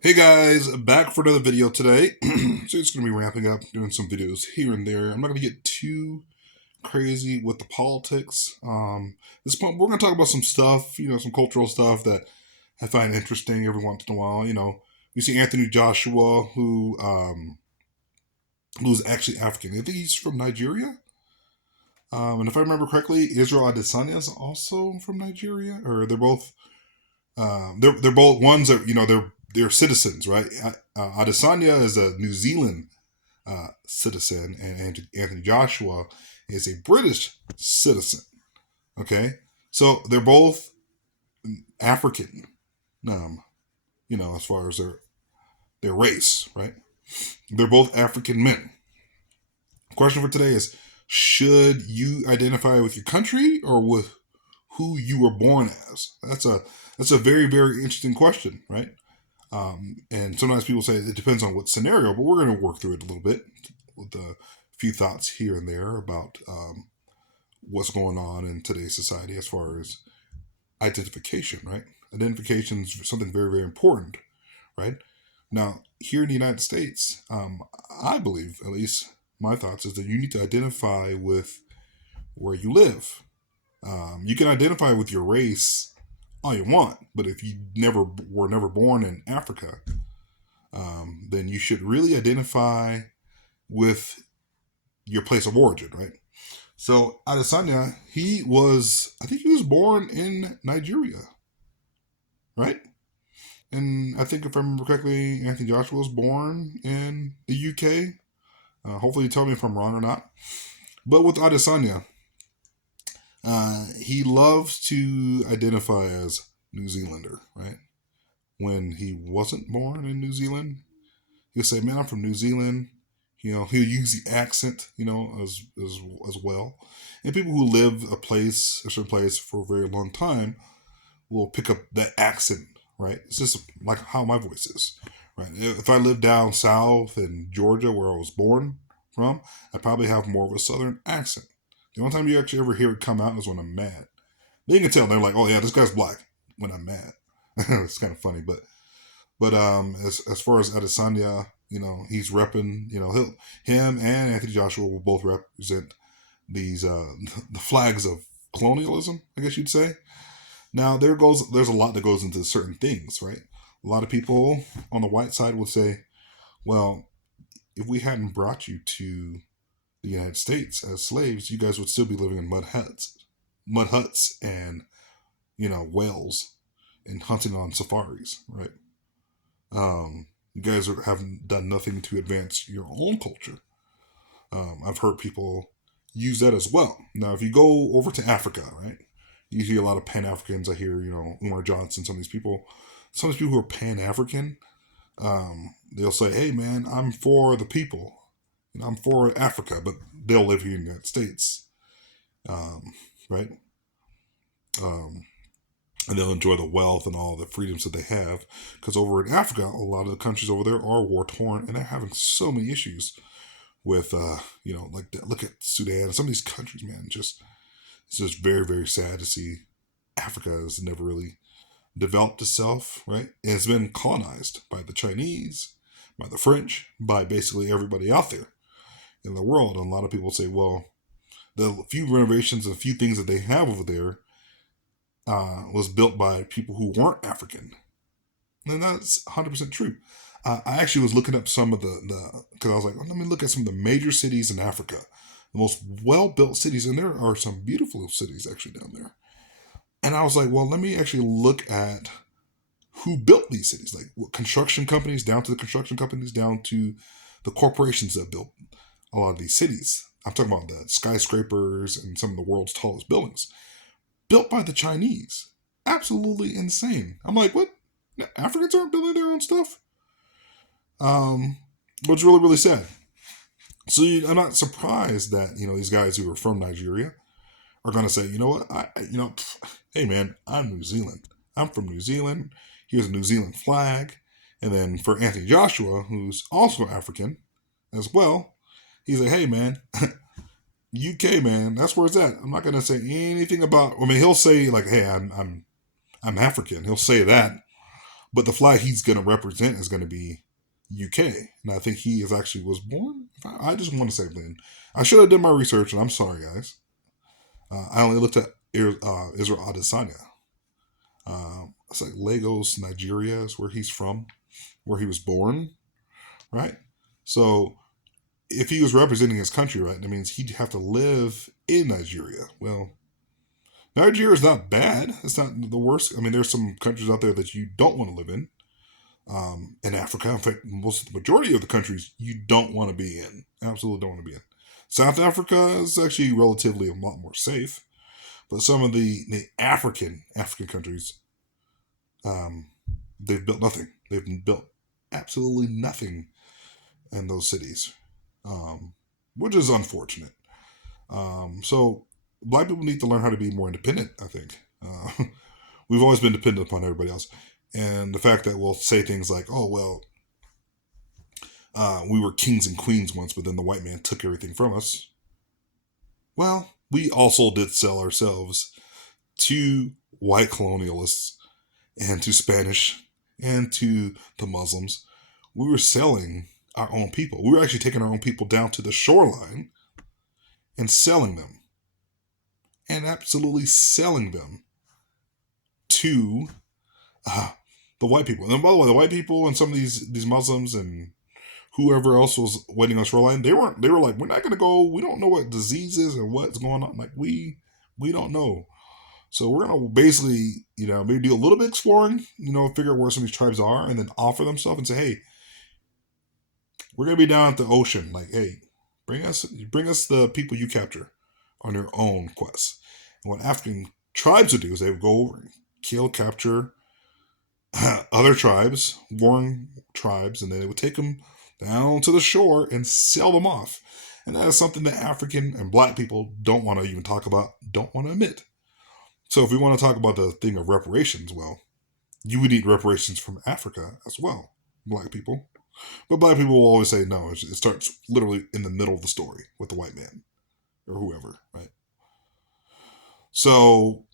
Hey guys, back for another video today. So it's going to be ramping up, doing some videos here and there. I'm not going to get too crazy with the politics. This point, we're going to talk about some stuff, some cultural stuff that I find interesting every once in a while. We see Anthony Joshua, who's actually African. I think he's from Nigeria. And if I remember correctly, Israel Adesanya is also from Nigeria, or they're both they're both ones that they're citizens, right? Adesanya is a New Zealand citizen, and Anthony Joshua is a British citizen. Okay, so they're both African. Um, as far as their race, right? They're both African men. Question for today is: should you identify with your country or with who you were born as? That's a very very interesting question, right? And sometimes people say it depends on what scenario, but we're going to work through it a little bit with a few thoughts here and there about what's going on in today's society as far as identification, right? Identification is something very, very important, right? Now, here in the United States, I believe, at least my thoughts, is that you need to identify with where you live. You can identify with your race all you want, but if you never born in Africa, then you should really identify with your place of origin, right? So Adesanya, I think he was born in Nigeria, right? And I think if I remember correctly, Anthony Joshua was born in the UK. Hopefully, you tell me if I'm wrong or not. But with Adesanya, he loves to identify as New Zealander, right? When he wasn't born in New Zealand, he'll say, "Man, I'm from New Zealand." He'll use the accent, as well. And people who live a certain place for a very long time will pick up that accent, right? It's just like how my voice is, right? If I lived down south in Georgia, where I was born from, I probably have more of a southern accent. The only time you actually ever hear it come out is when I'm mad. They can tell. They're like, "Oh yeah, this guy's black," when I'm mad. It's kind of funny, but as far as Adesanya, he's repping. Him and Anthony Joshua will both represent these the flags of colonialism, I guess you'd say. Now there's a lot that goes into certain things, right? A lot of people on the white side would say, well, if we hadn't brought you to the United States as slaves, you guys would still be living in mud huts, and whales and hunting on safaris, right? You guys haven't done nothing to advance your own culture. I've heard people use that as well. Now, if you go over to Africa, right, you see a lot of Pan Africans. I hear, Umar Johnson, some of these people who are Pan African, they'll say, "Hey, man, I'm for the people. I'm for Africa," but they'll live here in the United States, right? Um, and they'll enjoy the wealth and all the freedoms that they have. Because over in Africa, a lot of the countries over there are war torn, and they're having so many issues with, like look at Sudan. Some of these countries, man, it's just very, very sad to see Africa has never really developed itself, right? And it's been colonized by the Chinese, by the French, by basically everybody out there in the world. And a lot of people say, well, the few renovations and a few things that they have over there was built by people who weren't African. And that's 100% true. I actually was looking up some of because I was like, oh, let me look at some of the major cities in Africa, the most well built cities, and there are some beautiful cities actually down there. And I was like, well, let me actually look at who built these cities, like what construction companies, down to the construction companies, down to the corporations that built a lot of these cities. I'm talking about the skyscrapers and some of the world's tallest buildings built by the Chinese. Absolutely insane. I'm like, what? Africans aren't building their own stuff? What's really, really sad. So I'm not surprised that, these guys who are from Nigeria are going to say, you know what? Hey man, I'm New Zealand. I'm from New Zealand. Here's a New Zealand flag. And then for Anthony Joshua, who's also African as well, he's like, hey man, UK man, that's where it's at. I'm not gonna say anything about. I mean, he'll say like, "Hey, I'm African." He'll say that, But the flag he's going to represent is going to be UK, and I think he is actually was born. I just want to say Lynn. I should have done my research, and I'm sorry, guys. I only looked at Israel Adesanya. It's like Lagos, Nigeria is where he's from, where he was born, right? So if he was representing his country, right, that means he'd have to live in Nigeria. Well, Nigeria is not bad. It's not the worst. I mean, there's some countries out there that you don't want to live in. In Africa, in fact, most of the majority of the countries you don't want to be in. Absolutely don't want to be in. South Africa is actually relatively a lot more safe, but some of the African countries, they've built nothing. They've built absolutely nothing in those cities, which is unfortunate. So black people need to learn how to be more independent, I think. We've always been dependent upon everybody else. And the fact that we'll say things like, oh, well, we were kings and queens once, but then the white man took everything from us. Well, we also did sell ourselves to white colonialists and to Spanish and to the Muslims. We were selling our own people. We were actually taking our own people down to the shoreline and selling them. And absolutely selling them to the white people. And by the way, the white people and some of these Muslims and whoever else was waiting on the shoreline, they were like, we're not going to go. We don't know what diseases and what's going on. Like we don't know. So we're going to basically, maybe do a little bit exploring, figure out where some of these tribes are and then offer themselves and say, hey, we're going to be down at the ocean. Like, hey, bring us the people you capture on your own quest. And what African tribes would do is they would go over and kill, capture other tribes, warring tribes, and then they would take them down to the shore and sell them off. And that is something that African and black people don't want to even talk about, don't want to admit. So if we want to talk about the thing of reparations, well, you would need reparations from Africa as well, black people. But black people will always say, no, it starts literally in the middle of the story with the white man or whoever, right? So,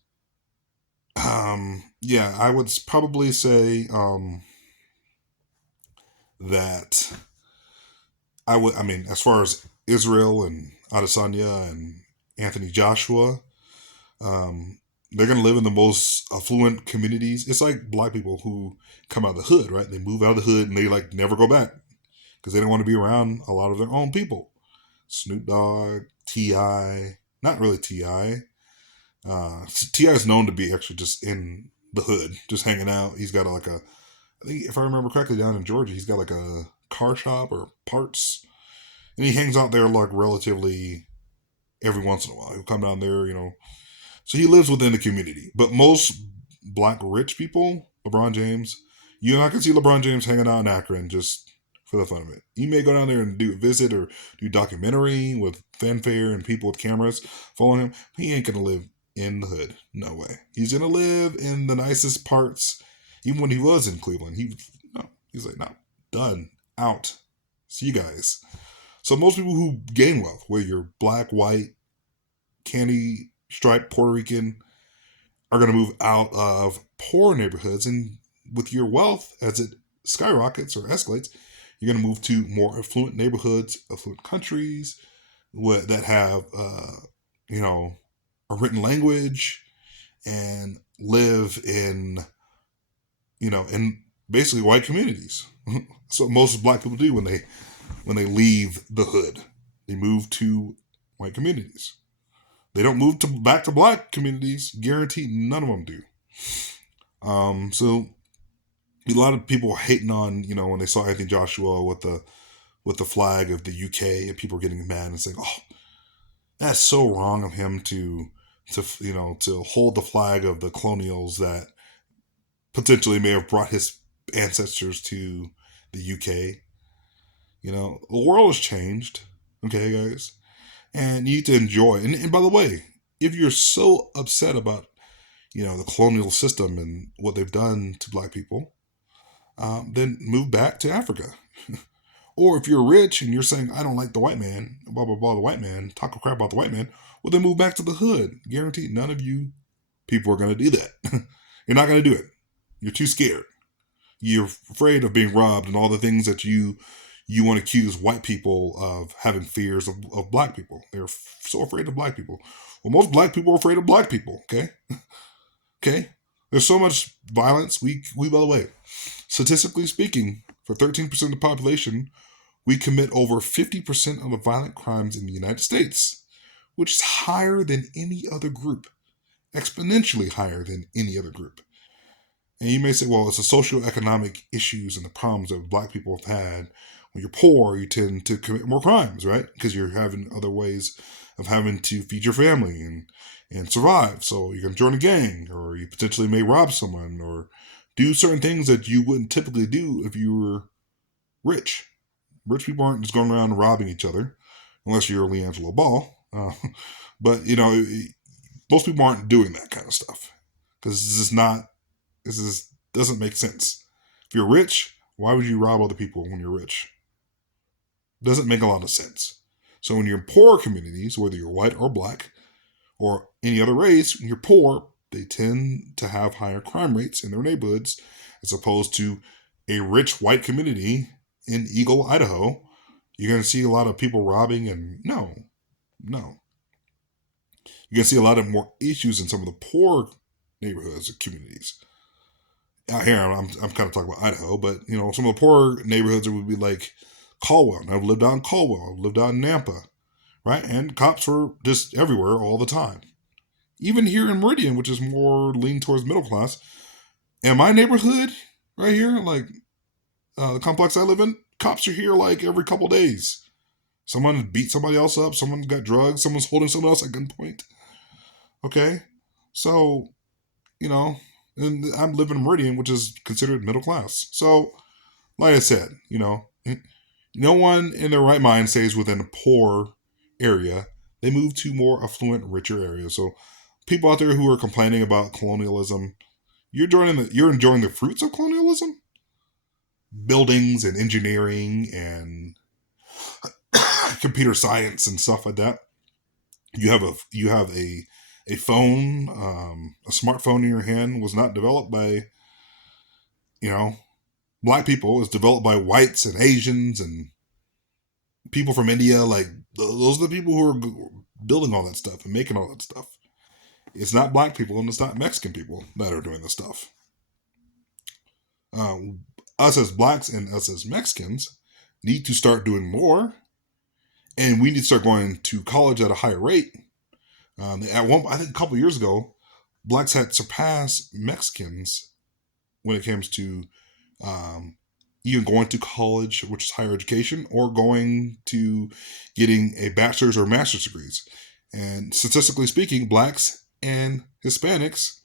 yeah, I would probably say that as far as Israel and Adesanya and Anthony Joshua, they're going to live in the most affluent communities. It's like black people who come out of the hood, right? They move out of the hood and they like never go back because they don't want to be around a lot of their own people. Snoop Dogg, T.I., not really T.I. T.I. is known to be actually just in the hood, just hanging out. He's got I think if I remember correctly, down in Georgia, he's got like a car shop or parts. And he hangs out there like relatively every once in a while. He'll come down there, So he lives within the community. But most black rich people, LeBron James, you're not going to see LeBron James hanging out in Akron just for the fun of it. He may go down there and do a visit or do documentary with fanfare and people with cameras following him. He ain't going to live in the hood. No way. He's going to live in the nicest parts. Even when he was in Cleveland, he's like, no, done, out. See you guys. So most people who gain wealth, whether you're black, white, candy, striped, Puerto Rican, are going to move out of poor neighborhoods. And with your wealth, as it skyrockets or escalates, you're going to move to more affluent neighborhoods, affluent countries that have, a written language and live in basically white communities. That's what most black people do when they leave the hood. They move to white communities. They don't move back to black communities. Guaranteed, none of them do. So a lot of people hating on, when they saw Anthony Joshua with the flag of the UK, and people getting mad and saying, "Oh, that's so wrong of him to hold the flag of the colonials that potentially may have brought his ancestors to the UK." The world has changed. Okay, guys. And you need to enjoy. And by the way, if you're so upset about, the colonial system and what they've done to black people, then move back to Africa. Or if you're rich and you're saying, I don't like the white man, blah, blah, blah, the white man, talk crap about the white man, well, then move back to the hood. Guaranteed none of you people are going to do that. You're not going to do it. You're too scared. you're afraid of being robbed and all the things that you want to accuse white people of having fears of black people. They're so afraid of black people. Well, most black people are afraid of black people. Okay, okay. There's so much violence. We by the way, statistically speaking, for 13% of the population, we commit over 50% of the violent crimes in the United States, which is higher than any other group, exponentially higher than any other group. And you may say, well, it's the socioeconomic issues and the problems that black people have had. When you're poor, you tend to commit more crimes, right? Because you're having other ways of having to feed your family and survive. So you can join a gang, or you potentially may rob someone, or do certain things that you wouldn't typically do if you were rich. Rich people aren't just going around robbing each other, unless you're LiAngelo Ball. But most people aren't doing that kind of stuff because this doesn't make sense. If you're rich, why would you rob other people when you're rich? Doesn't make a lot of sense. So when you're in poor communities, whether you're white or black or any other race, when you're poor, they tend to have higher crime rates in their neighborhoods as opposed to a rich white community in Eagle, Idaho. You're going to see a lot of people robbing, and no. You're going to see a lot of more issues in some of the poor neighborhoods or communities. Out here, I'm kind of talking about Idaho, but some of the poor neighborhoods would be like Caldwell. I've lived out in Caldwell. I've lived out in Nampa, right? And cops were just everywhere all the time. Even here in Meridian, which is more lean towards middle class, in my neighborhood right here, like the complex I live in, cops are here like every couple days. Someone beat somebody else up. Someone's got drugs. Someone's holding someone else at gunpoint. Okay, so and I'm living in Meridian, which is considered middle class. So, like I said, no one in their right mind stays within a poor area. They move to more affluent, richer areas. So, people out there who are complaining about colonialism, you're enjoying the fruits of colonialism, buildings and engineering and computer science and stuff like that. You have a phone, a smartphone in your hand was not developed by black people. It was developed by whites and Asians and people from India. Like those are the people who are building all that stuff and making all that stuff. It's not black people and it's not Mexican people that are doing the stuff. Us as blacks and us as Mexicans need to start doing more, and we need to start going to college at a higher rate. I think a couple years ago, blacks had surpassed Mexicans when it comes to even going to college, which is higher education, or going to getting a bachelor's or master's degrees. And statistically speaking, blacks and Hispanics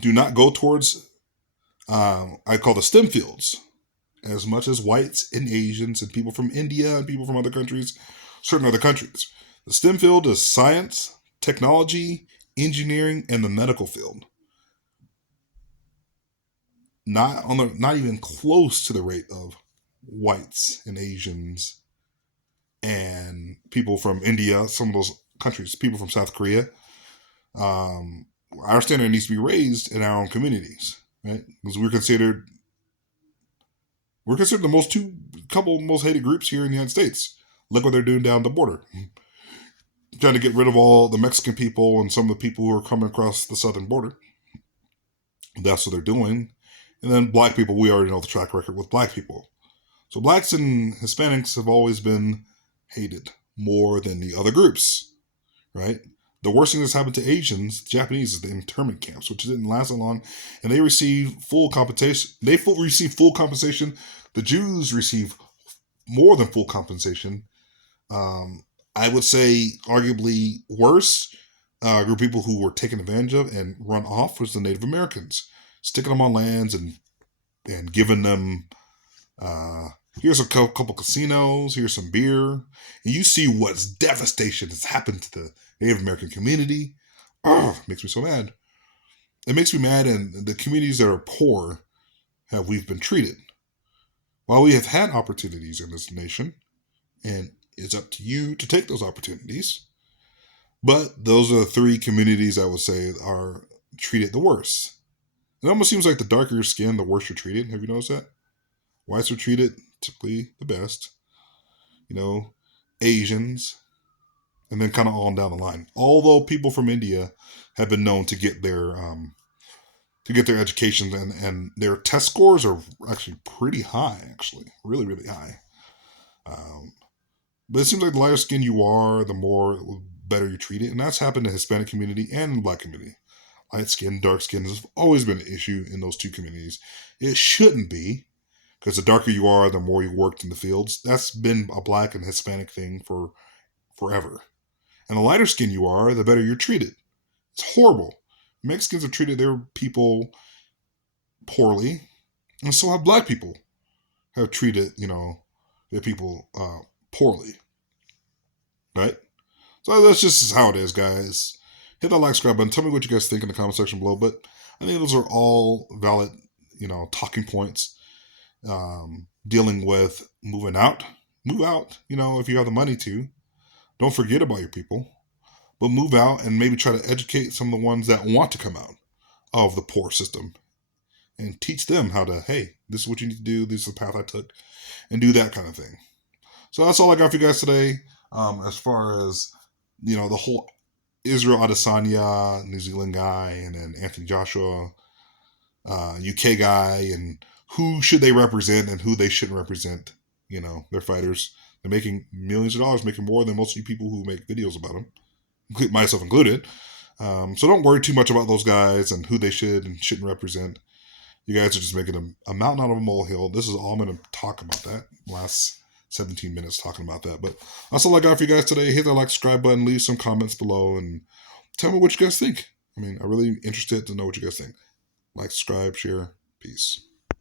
do not go towards, I call the STEM fields, as much as whites and Asians and people from India and people from other countries, certain other countries. The STEM field is science, technology, engineering, and the medical field. Not even close to the rate of whites and Asians and people from India, some of those countries, people from South Korea. Our standard needs to be raised in our own communities, right? Because we're considered the couple most hated groups here in the United States. Look what they're doing down the border. Trying to get rid of all the Mexican people and some of the people who are coming across the southern border. That's what they're doing. And then black people, we already know the track record with black people. So blacks and Hispanics have always been hated more than the other groups, right? The worst thing that's happened to Asians, Japanese, is the internment camps, which didn't last so long, and they receive full compensation. Receive full compensation. The Jews receive more than full compensation. I would say arguably worse. A group of people who were taken advantage of and run off was the Native Americans, sticking them on lands and giving them, here's a couple casinos, here's some beer. And you see what's devastation has happened to the Native American community. Oh, it makes me so mad. It makes me mad, and the communities that are poor we've been treated. While we have had opportunities in this nation, and it's up to you to take those opportunities, but those are the three communities I would say are treated the worst. It almost seems like the darker your skin, the worse you're treated. Have you noticed that? Whites are treated typically the best. You know, Asians, and then kind of on down the line. Although people from India have been known to get their education, and their test scores are actually pretty high, actually, really really high. Um, but it seems like the lighter skin you are, the more better you treat it, and that's happened in the Hispanic community and the Black community. Light skin, dark skin has always been an issue in those two communities. It shouldn't be, because the darker you are, the more you worked in the fields. That's been a Black and Hispanic thing for forever. And the lighter skin you are, the better you're treated. It's horrible. Mexicans have treated their people poorly, and so have Black people have treated, their people poorly, right? So that's just how it is, guys. Hit that like, subscribe button. Tell me what you guys think in the comment section below. But I think those are all valid, talking points. Dealing with moving out. Move out, if you have the money to. Don't forget about your people. But move out and maybe try to educate some of the ones that want to come out of the poor system. And teach them how to, hey, this is what you need to do. This is the path I took. And do that kind of thing. So that's all I got for you guys today. As far as, the whole Israel Adesanya, New Zealand guy, and then Anthony Joshua, UK guy, and who should they represent and who they shouldn't represent. They're fighters. They're making millions of dollars, making more than most of you people who make videos about them, myself included. So don't worry too much about those guys and who they should and shouldn't represent. You guys are just making a mountain out of a molehill. This is all I'm going to talk about that. Last 17 minutes talking about that. But that's all I got for you guys today. Hit that like, subscribe button, leave some comments below, and tell me what you guys think. I'm really interested to know what you guys think. Like, subscribe, share. Peace.